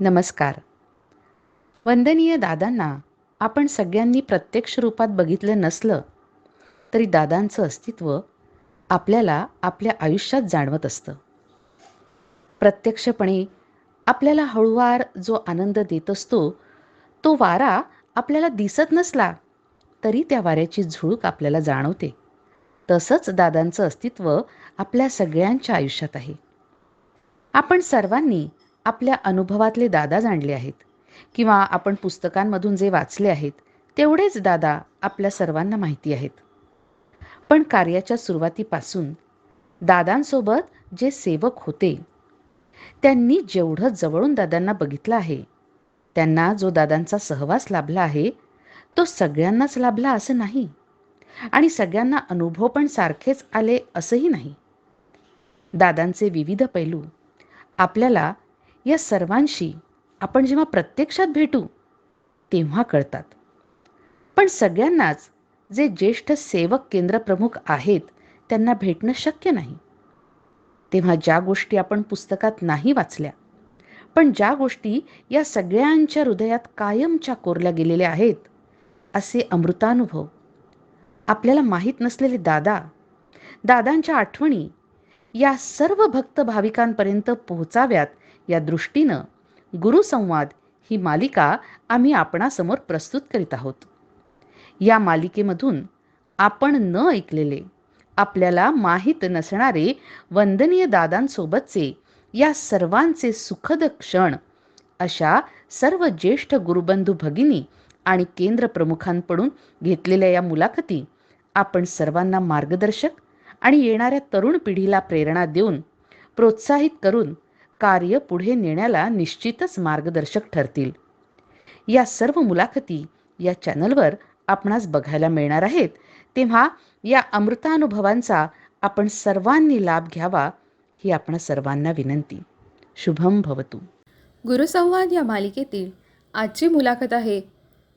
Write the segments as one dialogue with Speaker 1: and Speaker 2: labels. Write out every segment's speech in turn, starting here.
Speaker 1: नमस्कार. वंदनीय दादांना आपण सगळ्यांनी प्रत्यक्ष रूपात बघितलं नसलं तरी दादांचं अस्तित्व आपल्याला आपल्या आयुष्यात जाणवत असतं. प्रत्यक्षपणे आपल्याला हळूवार जो आनंद देत असतो तो वारा आपल्याला दिसत नसला तरी त्या वाऱ्याची झुळूक आपल्याला जाणवते. तसंच दादांचं अस्तित्व आपल्या सगळ्यांच्या आयुष्यात आहे. आपण सर्वांनी आपल्या अनुभवातले दादा जाणले आहेत किंवा आपण पुस्तकांमधून जे वाचले आहेत तेवढेच दादा आपल्या सर्वांना माहिती आहेत. पण कार्याच्या सुरुवातीपासून दादांसोबत जे सेवक होते त्यांनी जेवढं जवळून दादांना बघितलं आहे त्यांना जो दादांचा सहवास लाभला आहे तो सगळ्यांनाच लाभला असं नाही. आणि सगळ्यांना अनुभव पण सारखेच आले असंही नाही. दादांचे विविध पैलू आपल्याला या सर्वांशी आपण जेव्हा प्रत्यक्षात भेटू तेव्हा कळतात. पण सगळ्यांनाच जे ज्येष्ठ सेवक केंद्रप्रमुख आहेत त्यांना भेटणं शक्य नाही. तेव्हा ज्या गोष्टी आपण पुस्तकात नाही वाचल्या पण ज्या गोष्टी या सगळ्यांच्या हृदयात कायमच्या कोरल्या गेलेल्या आहेत असे अमृतानुभव. आपल्याला माहीत नसलेले दादा दादांच्या आठवणी या सर्व भक्त भाविकांपर्यंत पोहोचाव्यात या दृष्टीनं गुरुसंवाद ही मालिका आम्ही आपणासमोर प्रस्तुत करीत आहोत. या मालिकेमधून आपण न ऐकलेले आपल्याला माहीत नसणारे वंदनीय दादांसोबतचे या सर्वांचे सुखद क्षण अशा सर्व ज्येष्ठ गुरुबंधू भगिनी आणि केंद्र प्रमुखांकडून घेतलेल्या या मुलाखती आपण सर्वांना मार्गदर्शक आणि येणाऱ्या तरुण पिढीला प्रेरणा देऊन प्रोत्साहित करून कार्य पुढे नेण्याला निश्चितच मार्गदर्शक ठरतील. या सर्व मुलाखती या चॅनलवर आपणास बघायला मिळणार आहेत. तेव्हा या अमृतानुभवांचा आपण सर्वांनी लाभ घ्यावा ही आपण सर्वांना विनंती. शुभम भवतु.
Speaker 2: गुरुसंवाद या मालिकेतील आजची मुलाखत आहे.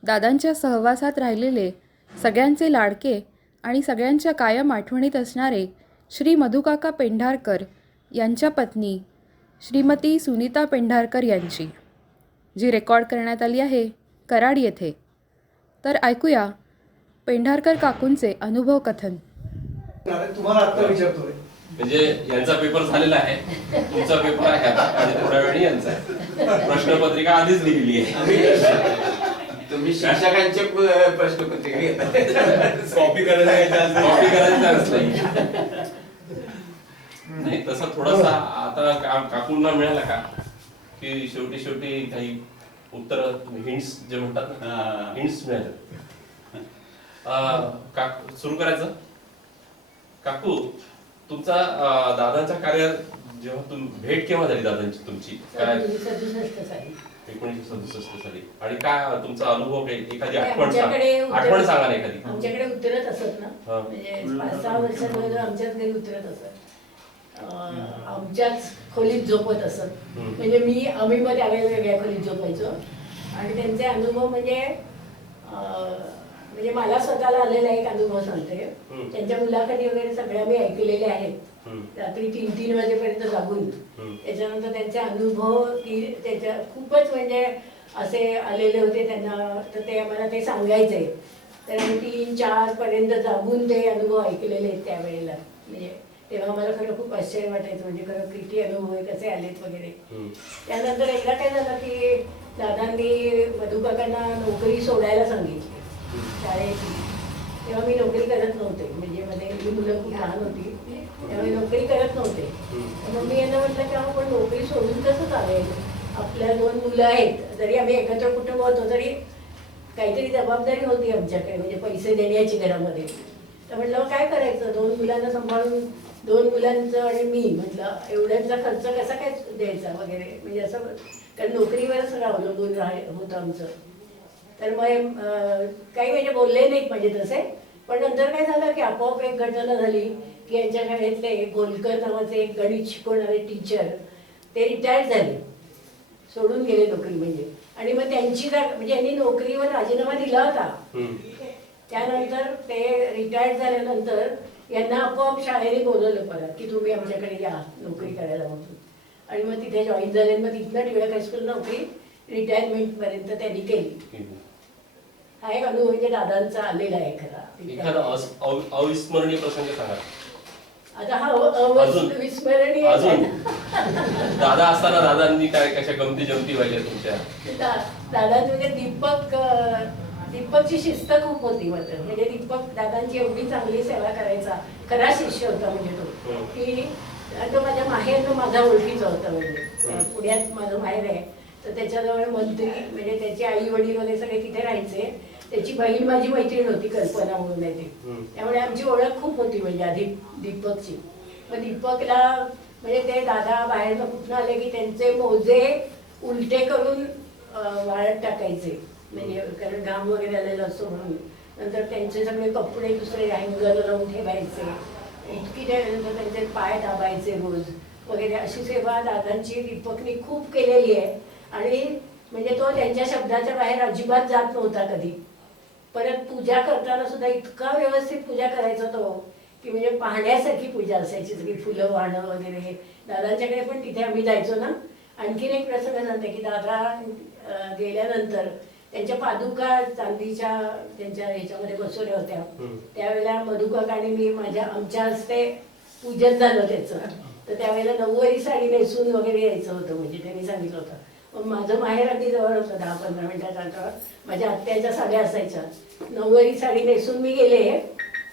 Speaker 2: दादांच्या सहवासात राहिलेले सगळ्यांचे लाडके आणि सगळ्यांच्या कायम आठवणीत असणारे श्री मधुकाका पेंढारकर यांच्या पत्नी श्रीमती सुनीता पेंढारकर यांची जी रेकॉर्ड करण्यात आली आहे कराड येथे. तर ऐकूया पेंढारकर काकूंचे अनुभव कथन.
Speaker 3: तुम्हाला आता विचारतोय.
Speaker 4: म्हणजे यांचा पेपर झालेला आहे. तुमचा पेपर आहे आता. आणि थोड्या वेळी यांचा आहे. प्रश्नपत्रिका आधीच लिहिली आहे.
Speaker 5: तुम्ही शिक्षकांचे प्रश्नपत्रिका
Speaker 4: कॉपी करायचं कॉपी करायचं नाही नाही तसा थोडासा आता का- काकूंना मिळाला का? की शेवटी शेवटी काही उत्तर हिंट्स जे म्हणतात ना
Speaker 5: हा.
Speaker 4: हिंट्स मिळाले. अं, काकू सुरू करायचं? काकू तुमचा अं, दादांच्या कार्य जेव्हा तुम भेट केव्हा झाली दादांची तुमची? काय?
Speaker 6: सदुसष्ट साली
Speaker 4: एकोणीशे सदुसष्ट साली. आणि काय तुमचा अनुभव काही एखादी आठवण सांग.
Speaker 6: आमच्याकडे उत्तर-
Speaker 4: आठवण सांगा ना एखादी.
Speaker 6: आमच्याकडे उतरत असत ना.
Speaker 4: हा.
Speaker 6: म्हणजे पाच सहा वर्षांमध्ये आमच्याच घरी उतरत असत आमच्याच खोलीत झोपत असत. म्हणजे मी आम्ही मग त्यावेळेला वेगळ्या खोलीत झोपायचो आणि त्यांचे अनुभव म्हणजे अं, म्हणजे मला स्वतःला आलेला एक अनुभव सांगते
Speaker 4: हम्म.
Speaker 6: त्यांच्या मुलाखती वगैरे सगळ्या मी ऐकलेल्या आहेत. रात्री तीन तीन वाजेपर्यंत जागून
Speaker 4: हम्म.
Speaker 6: त्याच्यानंतर त्यांचे अनुभव ती त्याच्या खूपच म्हणजे असे आलेले होते त्यांना तर ते मला ते सांगायचे तर आम्ही तीन चार पर्यंत जागून ते अनुभव ऐकलेले आहेत त्यावेळेला म्हणजे तेव्हा मला खरं खूप आश्चर्य वाटायचं म्हणजे खरं किती अनुभव आहे कसे आलेत वगैरे. त्यानंतर एकदा काय झालं की दादांनी मधुकाकांना नोकरी सोडायला सांगितली शाळेची. तेव्हा मी नोकरी करत नव्हते म्हणजे मध्ये ही मुलं खूप लहान होती मी नोकरी करत नव्हते. मग मी यांना म्हटलं की अहो पण नोकरी सोडून कसं चालेल? आपल्या दोन मुलं आहेत जरी आम्ही एकत्र कुटुंब होतो तरी काहीतरी जबाबदारी होती आमच्याकडे म्हणजे पैसे देण्याची घरामध्ये. तर म्हटलं काय करायचं? दोन मुलांना सांभाळून दोन मुलांचं आणि मी म्हटलं एवढ्यांचा खर्च कसा काय द्यायचा वगैरे? म्हणजे असं कारण नोकरीवरच अवलंबून राह होतं आमचं. तर मग काही म्हणजे बोलले नाहीत म्हणजे तसे. पण नंतर काय झालं की आपोआप एक घटना झाली की यांच्या शाळेतले गोलकर नावाचे एक गणित शिकवणारे टीचर ते रिटायर्ड झाले. सोडून गेले नोकरी म्हणजे. आणि मग त्यांची जाग म्हणजे यांनी नोकरीवर राजीनामा दिला होता. त्यानंतर ते रिटायर्ड झाल्यानंतर यांना आपोआप शाळेने बोलवलं परत की तुम्ही आमच्याकडे या नोकरी करायला म्हणून. आणि मग तिथे जॉईन झाले मग तिथनं टिळक हायस्कूल नोकरी रिटायरमेंटपर्यंत त्यांनी केली. हा एक अनुभव म्हणजे दादांचा आलेला आहे खरा.
Speaker 4: एखादा अविस्मरणीय प्रसंग सांगा.
Speaker 6: आता हा? अविस्मरणीय.
Speaker 4: दादा असताना दादांनी काय कशा गमती जमती व्हायच्या तुमच्या?
Speaker 6: दा- दादांचं म्हणजे दीपक दीपकची शिस्त खूप होती मात्र. म्हणजे दीपक दादांची एवढी चांगली सेवा करायचा खरा शिष्य होता म्हणजे तो.
Speaker 4: हं.
Speaker 6: की तो माझ्या माहेर माझा ओळखीचा होता म्हणजे.
Speaker 4: हं.
Speaker 6: पुण्यात माझं माहेर आहे. तर त्याच्याजवळ मंत्री म्हणजे त्याचे आई वडील वगैरे सगळे तिथे राहायचे. त्याची बहीण माझी मैत्रीण होती कल्पना म्हणून ती. त्यामुळे आमची ओळख खूप होती म्हणजे आधी दीपकची. मग दीपकला म्हणजे ते दादा बाहेरनं कुठनं आले की त्यांचे मोजे उलटे करून वाळत टाकायचे. म्हणजे कारण घाम वगैरे आलेला असतो म्हणून. नंतर त्यांचे सगळे कपडे दुसरे हँगर लावून ठेवायचे. इतकी त्यानंतर त्यांचे पाय दाबायचे रोज. वगैरे अशी सेवा दादांची दीपकनी खूप केलेली आहे. आणि म्हणजे तो त्यांच्या शब्दाच्या बाहेर अजिबात जात नव्हता कधी. परत पूजा करताना सुद्धा इतका व्यवस्थित पूजा करायचा तो की म्हणजे पाहण्यासारखी पूजा असायची. सगळी फुलं वाहणं वगैरे दादांच्याकडे पण तिथे आम्ही जायचो ना. आणखीन एक प्रसंग सांगते की दादा गेल्यानंतर त्यांच्या पादुका चांदीच्या त्यांच्या ह्याच्यामध्ये बसवल्या होत्या. त्यावेळेला मधुकाकाने मी माझ्या आमच्या हस्ते पूजन झालं त्याचं. तर त्यावेळेला नऊवारी साडी नेसून वगैरे यायचं होतं म्हणजे त्यांनी सांगितलं होतं. मग माझं माहेर अगदी जवळ होतं दहा पंधरा मिनिटाच्या अंतरावर. माझ्या आत्याच्या साड्या असायच्या. नऊवारी साडी नेसून मी गेले.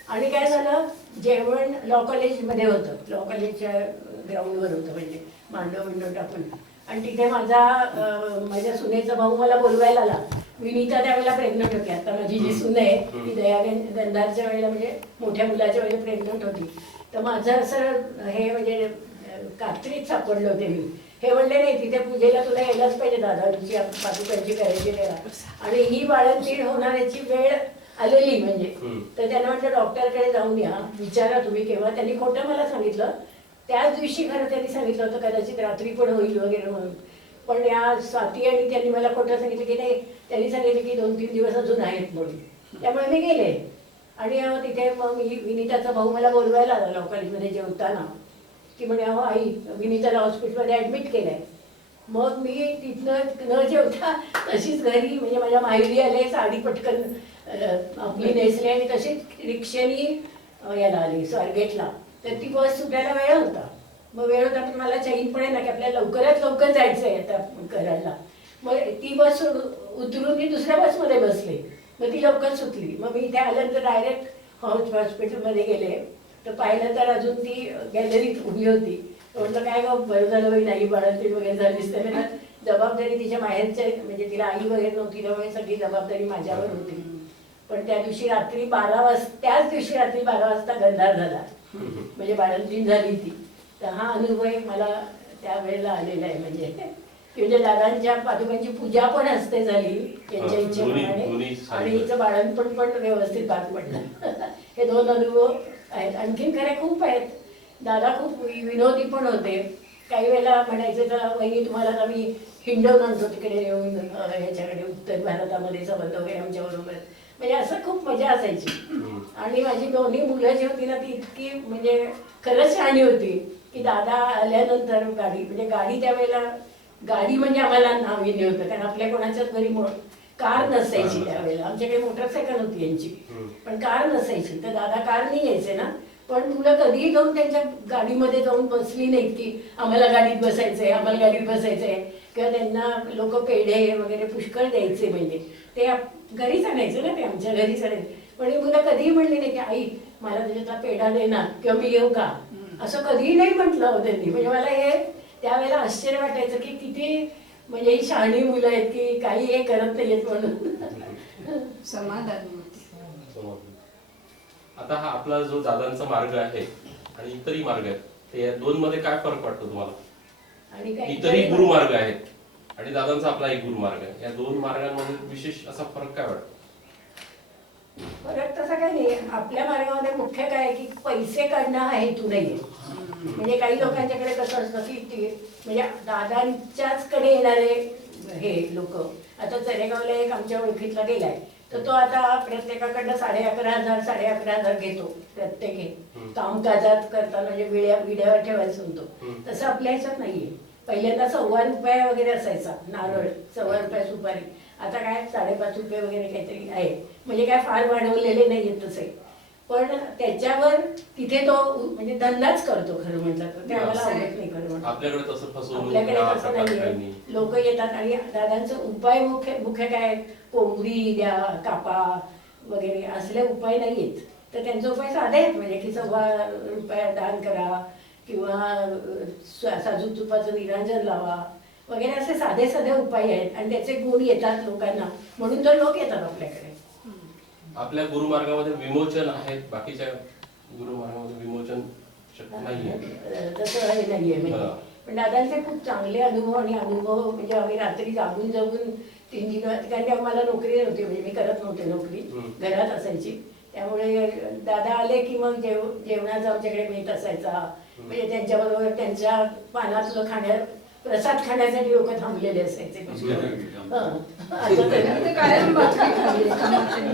Speaker 6: आणि काय झालं जेवण लॉ कॉलेजमध्ये होतं. लॉ कॉलेजच्या ग्राउंडवर होतं म्हणजे मांडव विंडो टाकून. आणि तिथे माझा माझ्या सुनेचा भाऊ मला बोलवायला आला. विनीता त्यावेळेला प्रेग्नंट होती. आता माझी जी सुन आहे ती दया गंधारच्या वेळेला म्हणजे मोठ्या मुलाच्या वेळेला प्रेग्नंट होती. तर माझं असं हे म्हणजे कात्रीत सापडलं होते मी. हे म्हणले नाही तिथे पूजेला तुला यायलाच पाहिजे दादांची पादुकांची करायची तेव्हा आणि ही बाळंतीण होणाऱ्याची वेळ आलेली म्हणजे. तर त्यांना म्हटलं डॉक्टरकडे जाऊन या. विचारा तुम्ही केव्हा. त्यांनी खोटं मला सांगितलं. त्याच दिवशी खरं त्यांनी सांगितलं होतं कदाचित रात्री पण होईल वगैरे म्हणून. पण या स्वाती आणि त्यांनी मला खोटं सांगितलं की नाही त्यांनी सांगितलं की दोन तीन दिवस अजून आहेत म्हणून. त्यामुळे मी गेले. आणि तिथे मग मी विनीताचा भाऊ मला बोलवायला आला लॉ कॉलेजमध्ये जेवताना. की म्हणे अहो आई विनीताला हॉस्पिटलमध्ये ॲडमिट केलंय. मग मी तिथनं न जेवता तशीच घरी म्हणजे माझ्या माहेरी आले साडी पटकन आपली नेसली आणि तशीच रिक्षेनी याला आली स्वारगेटला तर ती बस सुटायला वेळ होता. मग वेळ होता पण मला चैन पण आहे ना की आपल्याला लवकरात लवकर जायचं आहे आता करायला. मग ती बस उतरून मी दुसऱ्या बसमध्ये बसले. मग ती लवकर सुटली. मग मी इथे आल्यानंतर डायरेक्ट हॉस्पिटलमध्ये गेले. तर पाहिलं तर अजून ती गॅलरीत उभी होती. म्हटलं काय गं बरं झालं बाई नाही बाळंतीण वगैरे झालीस तर जबाबदारी तिच्या बाहेरच्या म्हणजे तिला आई वगैरे नव्हती त्यामुळे सगळी जबाबदारी माझ्यावर होती. पण त्या दिवशी रात्री बारा वाजता त्याच दिवशी रात्री बारा वाजता गंधार झाला. म्हणजे बाळंतीण झाली ती. तर हा अनुभव एक मला त्यावेळेला आलेला आहे. म्हणजे म्हणजे दादांच्या पादुकांची पूजा पण असते झाली त्यांच्या इच्छेप्रमाणे. आणि हिचं बाळणपण पण व्यवस्थित पार पडलं. हे दोन अनुभव आहेत. आणखीन खरे खूप आहेत. दादा खूप विनोदी पण होते. काही वेळेला म्हणायचे तर वहिनी तुम्हाला आता मी हिंडवून आणतो तिकडे येऊन ह्याच्याकडे उत्तर भारतामध्ये संबंध वगैरे आमच्याबरोबर. म्हणजे असं खूप मजा असायची. आणि माझी दोन्ही मुलं जी होती ना ती इतकी म्हणजे खरंच शहाणी होती. की दादा आल्यानंतर गाडी म्हणजे गाडी त्यावेळेला गाडी म्हणजे आम्हाला नाविन्य होतं. कारण आपल्या कोणाच्याच घरी कार नसायची त्यावेळेला. आमच्याकडे मोटरसायकल होती यांची. पण कार नसायची. तर दादा कार नाही यायचे ना. पण मुलं कधीही जाऊन त्यांच्या गाडीमध्ये जाऊन बसली नाहीत की आम्हाला गाडीत बसायचंय आम्हाला गाडीत बसायचंय. किंवा त्यांना लोक पेढे वगैरे पुष्कळ द्यायचे म्हणजे. ते घरीच आणायचे ना ते आमच्या घरीच आणायचे. पण ही मुलं कधीही म्हणली नाही की आई मला तुझ्याचा पेढा दे ना किंवा मी येऊ का? असं कधीही नाही म्हटलं हो त्यांनी. म्हणजे मला हे त्यावेळेला आश्चर्य वाटायचं की किती म्हणजे ही शहाणी मुलं आहेत की काही हे करत नाहीयेत म्हणून.
Speaker 2: समाधान.
Speaker 4: आता हा आपला जो दादांचा मार्ग आहे आणि इतरही मार्ग आहेत ते या दोन मध्ये काय फरक वाटतो तुम्हाला?
Speaker 6: आणि
Speaker 4: इतरही गुरुमार्ग आहेत आणि दादांचा आपला एक गुरुमार्ग आहे. या दोन मार्गांमध्ये विशेष असा फरक काय वाटतो?
Speaker 6: फरक तसा काही नाही. आपल्या मार्गामध्ये मुख्य काय आहे की पैसे काढणं हा हेतू नाहीये. म्हणजे काही लोकांच्याकडे कसं असतं की ते म्हणजे दादांच्याच कडे येणारे हे लोक. आता चरेगावला एक आमच्या ओळखीतला गेलाय. तर तो आता प्रत्येकाकडनं साडे अकरा हजार साडे अकरा हजार घेतो प्रत्येक. हे. कामकाजात करताना म्हणजे विड्या विड्यावर ठेवायचं
Speaker 4: हम्म.
Speaker 6: तसं आपल्या ह्याच्यात नाहीये. पहिल्यांदा सव्वा रुपये वगैरे असायचा नारळ सव्वा रुपये सुपारी. आता काय साडेपाच रुपये वगैरे काहीतरी आहे. म्हणजे काय फार वाढवलेले नाही आहेत तसे. पण त्याच्यावर तिथे तो म्हणजे धंदाच करतो खरं म्हटलं तर. ते आम्हाला आवडत नाही खरं म्हटलं.
Speaker 4: आपल्याकडे तसं फसवणूक
Speaker 6: आपल्याकडे
Speaker 4: या
Speaker 6: तसं
Speaker 4: प्रकार काही
Speaker 6: नाहीये
Speaker 4: नाही.
Speaker 6: लोक येतात आणि दादांचं उपाय मुख्य मुख्य काय? कोंबडी द्या कापा वगैरे असले उपाय नाहीयेत. तर त्यांचे उपाय साधे आहेत. म्हणजे की सव्वा रुपया दान करा किंवा अं, सा- साजूक तुपाचं निरांजन लावा. वगैरे असे साधे साधे उपाय आहेत आणि त्याचे गुण येतात लोकांना. म्हणून तर लोक येतात आपल्याकडे.
Speaker 4: आपल्या गुरुमार्गामध्ये विमोचन आहेत बाकीच्या गुरुमार्गामध्ये विमोचन
Speaker 6: तसं हे नाहीये. म्हणजे. पण दादांचे खूप चांगले अनुभव आणि अनुभव म्हणजे आम्ही रात्री जागून जागून तीन तीन कारण तेव्हा मला नोकरी नव्हती म्हणजे मी करत नव्हते नोकरी. घरात असायची. त्यामुळे दादा आले की मग जेव जेवणाचा आमच्याकडे मेत असायचा. म्हणजे त्यांच्याबरोबर त्यांच्या पानातलं खाण्या प्रसाद खाण्यासाठी लोक थांबलेले असायचे. हं. ते-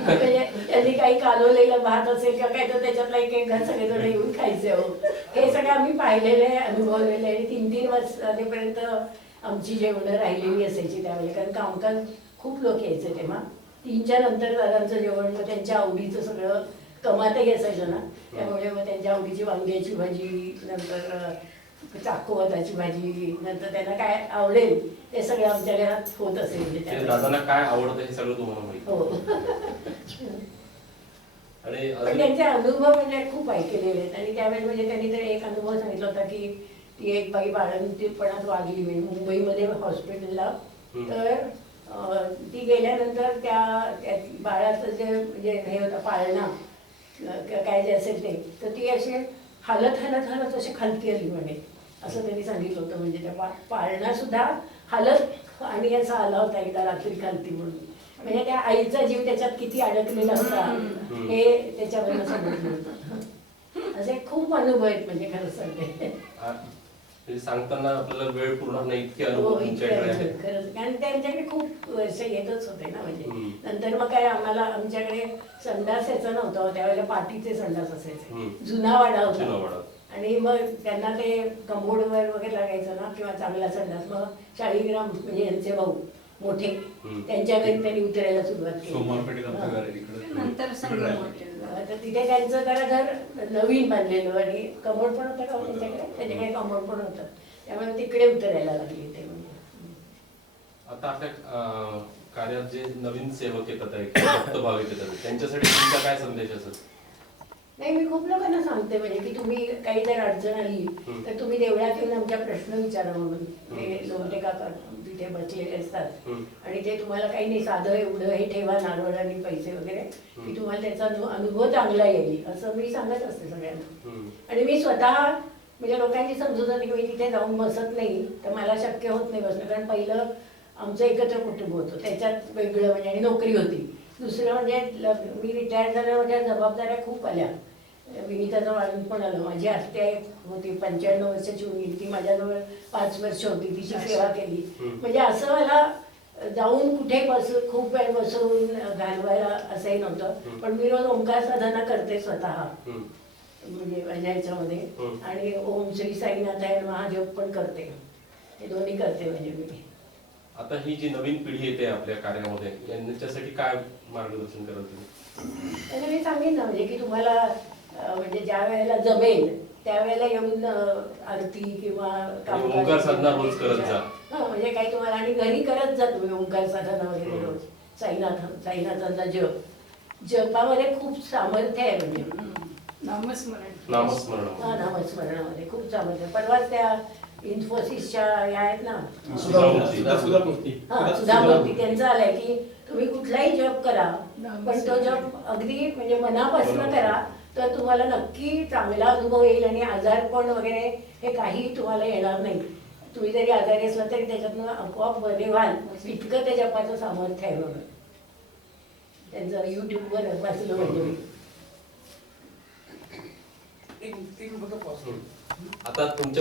Speaker 6: म्हणजे त्यांनी काही कालवलेलं भात असेल किंवा काही तर त्याच्यातला एक एक घास सगळेजण येऊन खायचे हो हे सगळं आम्ही पाहिलेलं आहे अनुभवलेलं आहे. आणि तीन तीन वाजेपर्यंत आमची जेवणं राहिलेली असायची त्यावेळेला कारण कामकाज खूप लोक यायचे तेव्हा. तीनच्या नंतर दादांचं जेवण मग त्यांच्या आवडीचं सगळं कमातही असायचं ना. त्यामुळे मग त्यांच्या आवडीची वांग्याची भाजी नंतर अं, भाजी नंतर त्यांना काय आवडेल ते सगळं आमच्या घरात होत असेल म्हणजे
Speaker 4: काय आवडतं हे सगळं तुम्हाला माहिती?
Speaker 6: हो.
Speaker 4: आणि
Speaker 6: पण
Speaker 4: अजून
Speaker 6: त्यांचे अनुभव म्हणजे खूप ऐकलेले आहेत. आणि त्यावेळेस म्हणजे त्यांनी तर एक अनुभव सांगितला होता की ती एक बाई बाळंतीपणात वागली म्हणजे मुंबईमध्ये हॉस्पिटलला. तर ती गेल्यानंतर त्या बाळाचं जे म्हणजे हे होतं पाळणा काय जे असेल ते तर ती अशी हालत हालत हालत अशी खालती आली म्हणे. असं त्यांनी सांगितलं होतं. म्हणजे त्या पा पाळणा सुद्धा हालत आणि असा आला होता एकदा रात्री खालती म्हणून. म्हणजे त्या आईचा जीव त्याच्यात किती अडकलेला होता हे त्याच्यावरनं समजलं होतं. असे खूप अनुभव आहेत म्हणजे खरं सांगते
Speaker 4: हे सांगताना आपल्याला वेळ पुरणार नाही इतके
Speaker 6: हो
Speaker 4: अनुभव तुमच्याकडे. आहेत
Speaker 6: खरंच कारण त्यांच्याकडे खूप वर्ष येतच होते ना म्हणजे
Speaker 4: हम्म.
Speaker 6: नंतर मग काय आम्हाला आमच्याकडे संडास याचा नव्हता हो, त्यावेळेला पाटीचे संडास असायचे. जुना वाडा
Speaker 4: जुना
Speaker 6: होता. आणि मग त्यांना ते कंबोडवर वगैरे लागायचं ना किंवा चांगला संडास मग शाळीग्राम म्हणजे यांचे भाऊ मोठे
Speaker 4: हम्म.
Speaker 6: त्यांच्या घरी त्यांनी उतरायला सुरुवात केली
Speaker 7: सोमवारपेठेत आमचं घर
Speaker 6: हा.
Speaker 7: आहे तिकडे
Speaker 8: नंतर संगम हॉटेल
Speaker 6: तर तिथे त्यांचं जरा घर नवीन बांधलेलं आणि कमोड पण होतं का त्यांच्याकडे? त्यांच्याकडे कमोड पण होतं. त्यामुळे तिकडे उतरायला लागले ते म्हणजे
Speaker 4: आता आपल्या कार्यात जे नवीन सेवक येतात आहे भक्त भाविक येतात त्यांच्यासाठी तुमचा काय संदेश असेल?
Speaker 6: नाही मी खूप लोकांना सांगते म्हणजे की तुम्ही काही जर अडचण आली. तर तुम्ही देवळात येऊन आमच्या प्रश्न विचारा म्हणून ते
Speaker 4: हम्म.
Speaker 6: लोमटे काका तिथे बसलेले असतात. आणि ते तुम्हाला काही नाही साधं एवढं हे ठेवा नारळ आणि पैसे वगैरे. की तुम्हाला त्याचा अनु- अनुभव चांगला येईल असं मी सांगत असते सगळ्यांना. आणि मी स्वतः म्हणजे लोकांची समजूत आली की मी तिथे जाऊन बसत नाही तर मला शक्य होत नाही बसणं कारण पहिलं आमचं एकत्र कुटुंब होतं त्याच्यात वेगळं म्हणजे आणि नोकरी होती दुसरं म्हणजे मी रिटायर झाल्यावर माझ्या जबाबदाऱ्या खूप आल्या विनिताचं वाढून पण आलं माझी आत्या एक होती पंच्याण्णव वर्षाची होईल. ती माझ्याजवळ पाच वर्ष होती. तिची सेवा केली. म्हणजे असं मला जाऊन कुठे बस खूप वेळ बसवून घालवायला असंही नव्हतं. पण मी रोज ओंकार साधना करते स्वतः. म्हणजे माझ्या ह्याच्यामध्ये. आणि ओम श्री साईनाथ आहे महाजप पण करते. हे दोन्ही करते म्हणजे मी.
Speaker 4: आता ही जी नवीन पिढी येते आपल्या कार्यामध्ये यांच्यासाठी काय मार्गदर्शन तुम्ही?
Speaker 6: त्याने मी सांगेन ना म्हणजे की तुम्हाला म्हणजे ज्या वेळेला जमेल त्यावेळेला येऊन आरती किंवा
Speaker 4: ओंकार साधना रोज करत जा.
Speaker 6: हा म्हणजे काही तुम्हाला आणि घरी करत जा तुम्ही ओंकार साधना वगैरे
Speaker 4: हम्म.
Speaker 6: रोज. साईनाथ साईनाथांचा जप. जपामध्ये खूप सामर्थ्य आहे म्हणजे.
Speaker 8: नामस्मरण.
Speaker 4: नामस्मरण.
Speaker 6: हा नामस्मरणामध्ये खूप सामर्थ्य परवाच त्या इन्फोसिसच्या या आहेत ना. हा सुधामूर्ती त्यांचं आलंय की तुम्ही कुठलाही जप करा पण तो जप अगदी म्हणजे मनापासून. करा तर तुम्हाला नक्की चांगला अनुभव येईल आणि आजारपण वगैरे हे काही तुम्हाला येणार नाही. तुम्ही जरी आजारी असला तरी त्याच्यातनं आपोआप बरे व्हाल इतकं त्या जपाचं सामर्थ्य आहे बघा. त्यांचं युट्यूबवर वाचलं म्हणजे
Speaker 4: आता तुमच्या